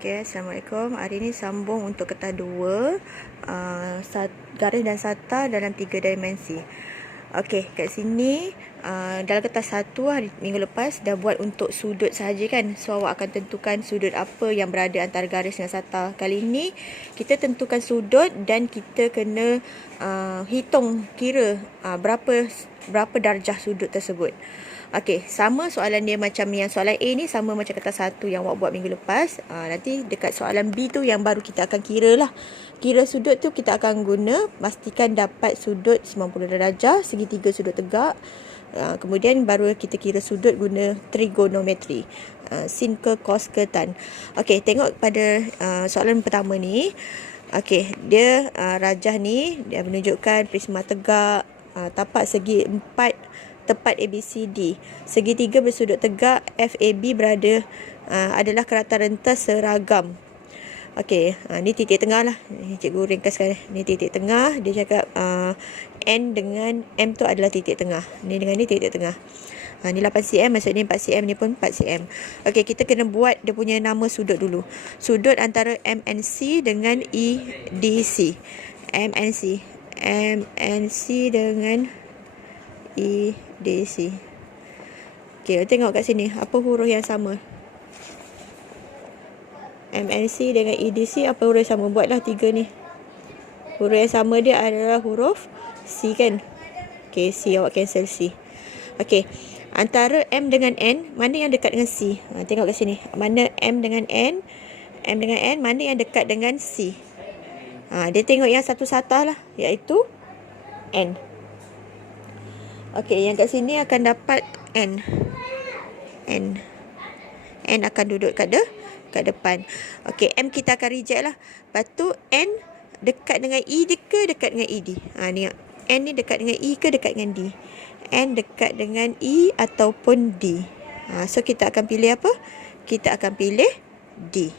Okay, Assalamualaikum. Hari ini sambung untuk ketah 2, garis dan sata dalam 3 dimensi. Okey, kat sini dalam ketah 1 minggu lepas dah buat untuk sudut sahaja kan. So awak akan tentukan sudut apa yang berada antara garis dan sata. Kali ini kita tentukan sudut dan kita kena hitung kira berapa darjah sudut tersebut. Okey, sama soalan dia macam yang soalan A ni sama macam ketah 1 yang awak buat minggu lepas. Nanti dekat soalan B tu yang baru kita akan kira lah. Kira sudut tu kita akan guna pastikan dapat sudut 90 darjah, segitiga sudut tegak. Kemudian baru kita kira sudut guna trigonometri. Sin ke, cos ke, tan. Okey, tengok pada soalan pertama ni. Okey, dia rajah ni dia menunjukkan prisma tegak, tapak segi 4 tepat ABCD. Segitiga bersudut tegak FAB adalah kerata rentas seragam. Okey, ni titik tengah lah. Cikgu ringkaskan. Ni titik tengah. Dia cakap N dengan M tu adalah titik tengah. Ni dengan ni titik tengah. Ni 8 cm, maksudnya 4 cm, ni pun 4 cm. Okey, kita kena buat dia punya nama sudut dulu. Sudut antara MNC dengan EDC. MNC dengan EDC. Okey, tengok kat sini apa huruf yang sama. MNC dengan EDC apa huruf yang sama? Buatlah 3 ni. Huruf yang sama dia adalah huruf C kan? Okey, C, awak cancel C. Okey, antara M dengan N, mana yang dekat dengan C? Tengok kat sini. Mana M dengan N? M dengan N, mana yang dekat dengan C? Dia tengok yang satu satah lah, iaitu N. Okey, yang kat sini akan dapat N. N akan duduk kat depan. Okey, M kita akan reject lah. Lepas tu N dekat dengan E ke dekat dengan ED? Ni N ni dekat dengan E ke dekat dengan D? N dekat dengan E ataupun D. So kita akan pilih apa? Kita akan pilih D.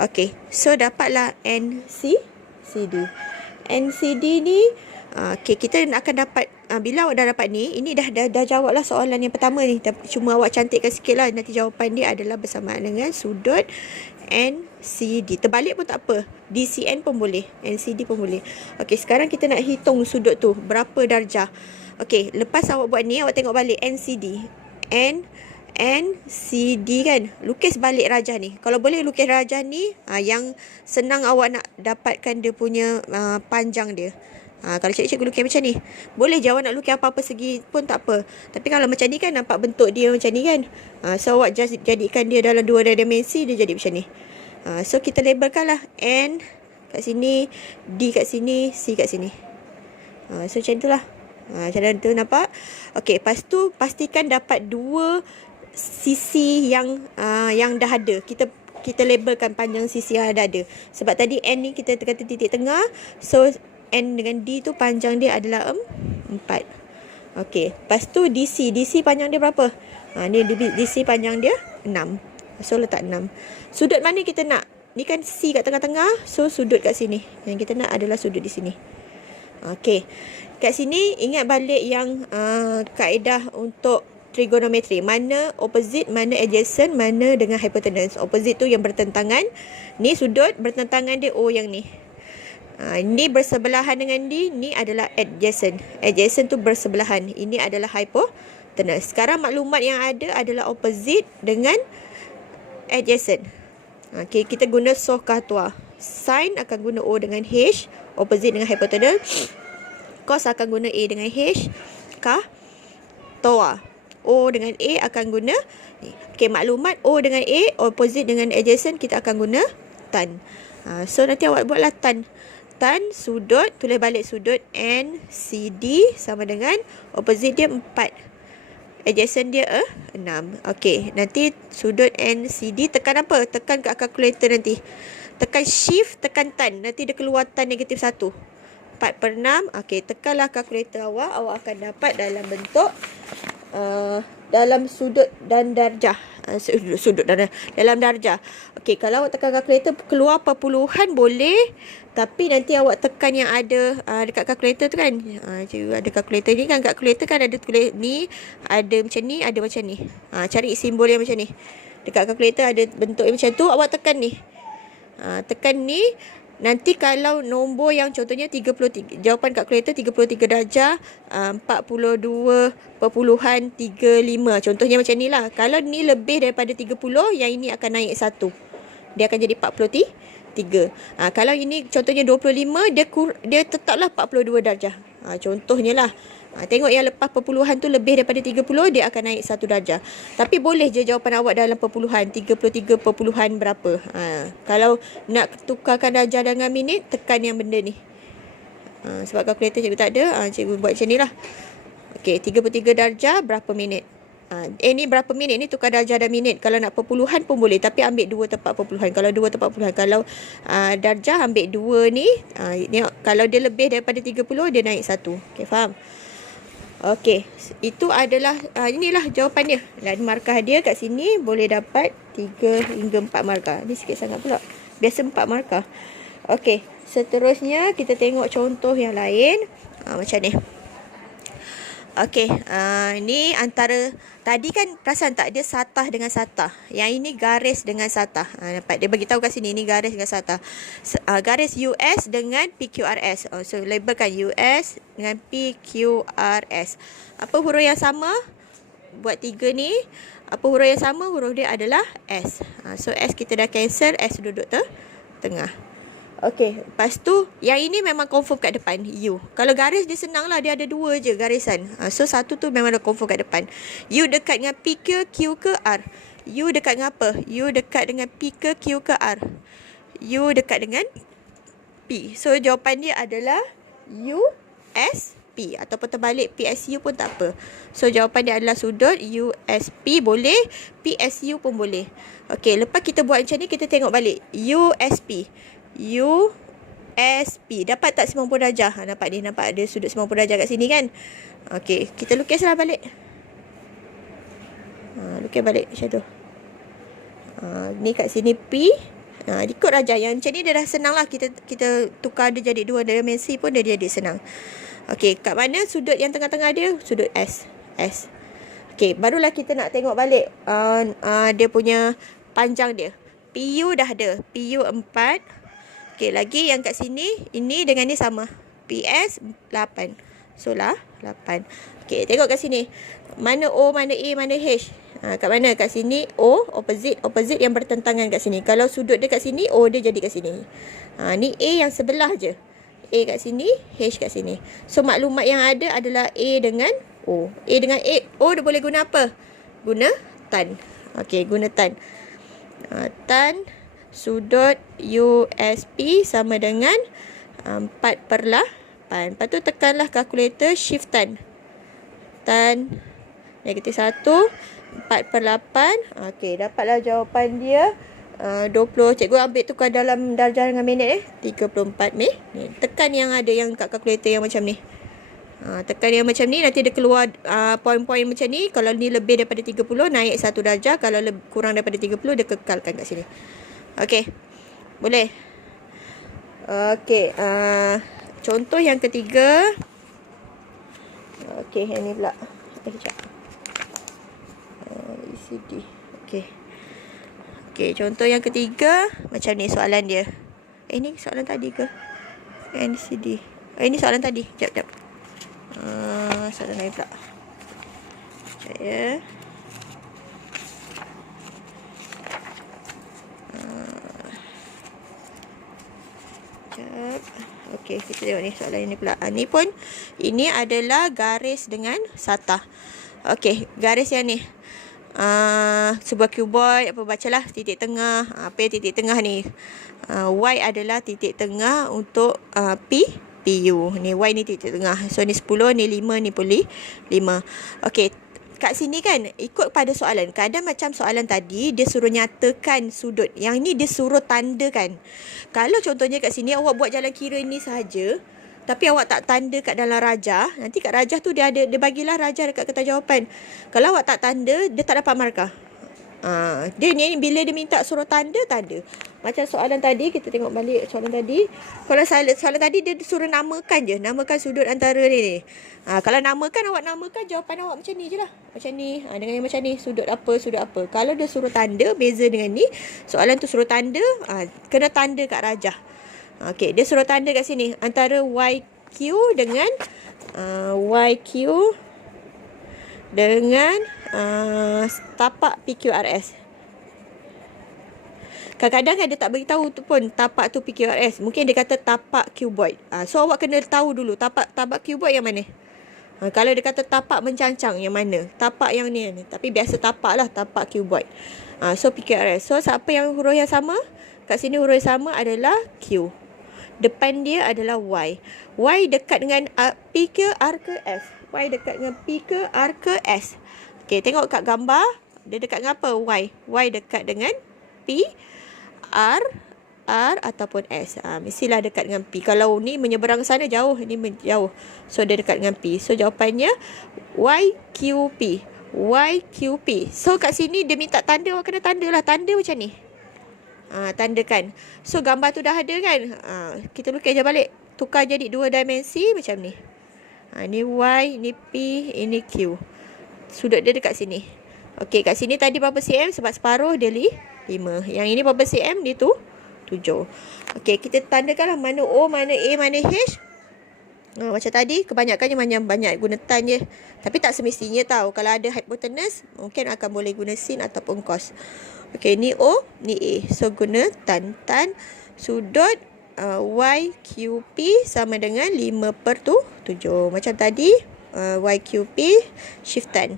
Okey, so dapatlah NCD. NCD ni okey, kita akan dapat bila awak dah dapat ni, ini dah jawab lah soalan yang pertama ni. Cuma awak cantikkan sikit lah. Nanti jawapan dia adalah bersamaan dengan sudut NCD. Terbalik pun tak apa. DCN pun boleh. NCD pun boleh. Okey, sekarang kita nak hitung sudut tu. Berapa darjah. Okey, lepas awak buat ni, awak tengok balik NCD. NCD kan. Lukis balik rajah ni. Kalau boleh lukis rajah ni, yang senang awak nak dapatkan dia punya panjang dia. Kalau cikgu lukis macam ni, boleh je awak nak lukis apa-apa segi pun tak apa. Tapi kalau macam ni kan nampak bentuk dia macam ni kan. So awak just jadikan dia dalam 2 dimensi, dia jadi macam ni. So kita labelkan lah N kat sini, D kat sini, C kat sini. So macam tu lah. Macam tu nampak. Okey, lepas tu pastikan dapat 2 sisi yang dah ada. Kita labelkan panjang sisi yang ada. Sebab tadi N ni kita kata titik tengah. So N dengan D tu panjang dia adalah 4. Okey, lepas tu DC panjang dia berapa? Ni DC panjang dia 6. So letak 6. Sudut mana kita nak? Ni kan C kat tengah-tengah. So sudut kat sini. Yang kita nak adalah sudut di sini. Okey, kat sini ingat balik yang kaedah untuk trigonometri. Mana opposite, mana adjacent, mana dengan hypotenuse. Opposite tu yang bertentangan. Ni sudut bertentangan dia O yang ni. Ini bersebelahan dengan D. Ni adalah adjacent. Adjacent tu bersebelahan. Ini adalah hypotenuse. Sekarang maklumat yang ada adalah opposite dengan adjacent. Okay, kita guna SOHCAHTOA. Sin akan guna O dengan H. Opposite dengan hypotenuse. Cos akan guna A dengan H. TOA. O dengan A akan guna ni. Okay, maklumat O dengan A, opposite dengan adjacent, kita akan guna tan. So nanti awak buatlah tan. Tan sudut, tulis balik sudut NCD sama dengan opposite dia 4. Adjacent dia 6. Okey, nanti sudut NCD tekan apa? Tekan kat kalkulator nanti. Tekan shift, tekan tan. Nanti dia keluar tan -1. 4/6. Okey, tekanlah kalkulator awak. Awak akan dapat dalam bentuk dalam sudut dan darjah. Sudut dan dalam darjah. Okey, kalau awak tekan kalkulator keluar perpuluhan boleh, tapi nanti awak tekan yang ada dekat kalkulator tu kan. Cikgu ada kalkulator ni kan, kalkulator kan ada tulis ni, ada macam ni, ada macam ni. Cari simbol yang macam ni. Dekat kalkulator ada bentuk yang macam tu, awak tekan ni. Tekan ni. Nanti kalau nombor yang contohnya 33, jawapan kalkulator 33 darjah 42.35. Contohnya macam ni lah. Kalau ni lebih daripada 30, yang ini akan naik 1. Dia akan jadi 43. Kalau ini contohnya 25, dia tetaplah 42 darjah. Contohnya lah. Tengok yang lepas perpuluhan tu lebih daripada 30, dia akan naik 1 darjah. Tapi boleh je jawapan awak dalam perpuluhan, 33 perpuluhan berapa. Kalau nak tukarkan darjah dengan minit, tekan yang benda ni. Sebab kalkulator cikgu tak ada, cikgu buat macam ni lah. Okey, 33 darjah berapa minit. Ni berapa minit ni, tukar darjah dan minit. Kalau nak perpuluhan pun boleh, tapi ambil 2 tempat perpuluhan. Kalau 2 tempat perpuluhan, kalau darjah ambil 2 ni, kalau dia lebih daripada 30, dia naik 1. Okey, faham? Okey, itu adalah inilah jawapan dia. Dan markah dia kat sini boleh dapat 3 hingga 4 markah. Ni sikit sangat pula. Biasa 4 markah. Okey, seterusnya kita tengok contoh yang lain. Macam ni. Okey, ni antara tadi kan perasan tak dia satah dengan satah. Yang ini garis dengan satah. Nampak dia bagi tahu kat sini ni garis dengan satah. Garis US dengan PQRS. So labelkan US dengan PQRS. Apa huruf yang sama? Buat 3 ni. Apa huruf yang sama? Huruf dia adalah S. So S kita dah cancel, S duduk tengah. Okey, lepas tu yang ini memang confirm kat depan U. Kalau garis dia senang lah, dia ada 2 je garisan. So satu tu memang dah confirm kat depan. U dekat dengan P ke Q ke R? U dekat dengan apa? U dekat dengan P ke Q ke R? U dekat dengan P. So jawapan dia adalah U S P ataupun terbalik PSU pun tak apa. So jawapan dia adalah sudut USP boleh, PSU pun boleh. Okey, lepas kita buat macam ni, kita tengok balik. USP dapat tak 90 darjah? Nampak ni, nampak ada sudut 90 darjah kat sini kan? Okey, kita lukislah balik. Lukis balik macam tu. Ni kat sini P. Ikut darjah. Yang macam ni dia dah senang lah. Kita tukar dia jadi 2 dimensi pun dia jadi senang. Okey, kat mana sudut yang tengah-tengah dia? Sudut S. Okey, barulah kita nak tengok balik dia punya panjang dia. PU dah ada. PU 4. Okey, lagi yang kat sini, ini dengan ni sama. PS 8. So lah, 8. Okey, tengok kat sini. Mana O, mana A, mana H? Kat mana? Kat sini O, opposite yang bertentangan kat sini. Kalau sudut dia kat sini, O dia jadi kat sini. Ni A yang sebelah je. A kat sini, H kat sini. So maklumat yang ada adalah A dengan O. A dengan A, O dia boleh guna apa? Guna tan. Okey, guna tan. Tan sudut USP sama dengan 4/8. Lepas tu tekanlah kalkulator, shift tan. Tan -1, 4/8. Okey, dapatlah jawapan dia 20. Cikgu ambil tukar dalam darjah dengan minit 34 minit. Tekan yang ada yang kat kalkulator yang macam ni. Tekan yang macam ni, nanti dia keluar poin-poin macam ni. Kalau ni lebih daripada 30, naik 1 darjah. Kalau kurang daripada 30, dia kekalkan kat sini. Okey, boleh. Okey, contoh yang ketiga. Okey, yang ni pula. Sekejap. ECD. Okey, contoh yang ketiga. Macam ni soalan dia. Ni soalan tadi ke? NCD. Ini soalan tadi. Sekejap. Soalan lain pula. Sekejap ya. Okey, kita tengok ni soalan ini pula. Ni pun, ini adalah garis dengan satah. Okey, garis yang ni. Sebuah cuboid, bacalah titik tengah. Apa yang titik tengah ni? Y adalah titik tengah untuk PU. Ni Y ni titik tengah. So ni 10, ni 5, ni pun 5. Okey, kat sini kan ikut pada soalan. Kadang macam soalan tadi dia suruh nyatakan sudut. Yang ni dia suruh tandakan. Kalau contohnya kat sini awak buat jalan kira ni sahaja, tapi awak tak tanda kat dalam rajah, nanti kat rajah tu dia bagilah rajah dekat kertas jawapan. Kalau awak tak tanda, dia tak dapat markah. Dia ni bila dia minta suruh tanda. Macam soalan tadi, kita tengok balik soalan tadi. Kalau soalan tadi dia suruh namakan je. Namakan sudut antara ni. Kalau awak namakan, jawapan awak macam ni je lah. Macam ni. Dengan yang macam ni. Sudut apa. Kalau dia suruh tanda, beza dengan ni. Soalan tu suruh tanda, kena tanda kat rajah. Okey, dia suruh tanda kat sini. Antara YQ dengan YQ dengan tapak PQRS. Kadang-kadang kan dia tak beritahu tu pun tapak tu PQRS. Mungkin dia kata tapak cuboid. So awak kena tahu dulu tapak cuboid yang mana. Kalau dia kata tapak mencancang yang mana? Tapak yang ni. Tapi biasa tapak lah, tapak cuboid. So PQRS. So siapa yang huruf yang sama? Kat sini huruf yang sama adalah Q. Depan dia adalah Y. Y dekat dengan P ke R ke S? Y dekat dengan P ke R ke S? Okey, tengok kat gambar. Dia dekat dengan apa? Y. Y dekat dengan P, R ataupun S. Mestilah dekat dengan P. Kalau ni menyeberang sana jauh, ni jauh. So, dia dekat dengan P. So, jawapannya YQP. YQP. So, kat sini dia minta tanda. Awak kena tanda lah. Tanda macam ni. Tandakan. So, gambar tu dah ada kan? Kita lukis je balik. Tukar jadi 2 dimensi macam ni. Ni Y, ni P, ini Q. Sudut dia dekat sini. Okey, kat sini tadi berapa cm? Sebab separuh dia 5. Yang ini berapa cm? Dia tu 7. Okey, kita tandakanlah mana O, mana A, mana H. Macam tadi, kebanyakannya banyak guna tan je. Tapi tak semestinya tahu. Kalau ada hypotenuse, mungkin akan boleh guna sin ataupun cos. Okey, ni O, ni A. So, guna tan. Sudut YQP sama dengan 5/7. Macam tadi, YQP shift tan.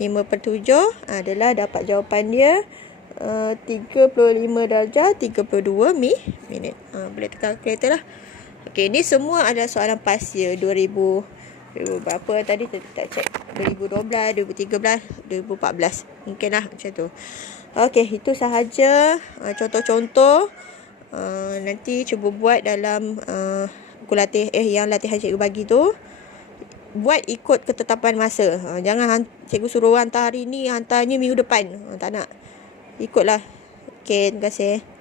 5/7 adalah dapat jawapan dia 35 darjah 32 minit. Boleh tekan kalkulator lah. Okey, ni semua adalah soalan past year 2000 berapa tadi tak check. 2012, 2013, 2014. Mungkinlah macam tu. Okey, itu sahaja contoh-contoh. Nanti cuba buat dalam buku yang latihan cikgu bagi tu. Buat ikut ketetapan masa. Jangan cikgu suruh hantar hari ni, hantarnya minggu depan. Tak nak. Ikutlah. Okey, terima kasih.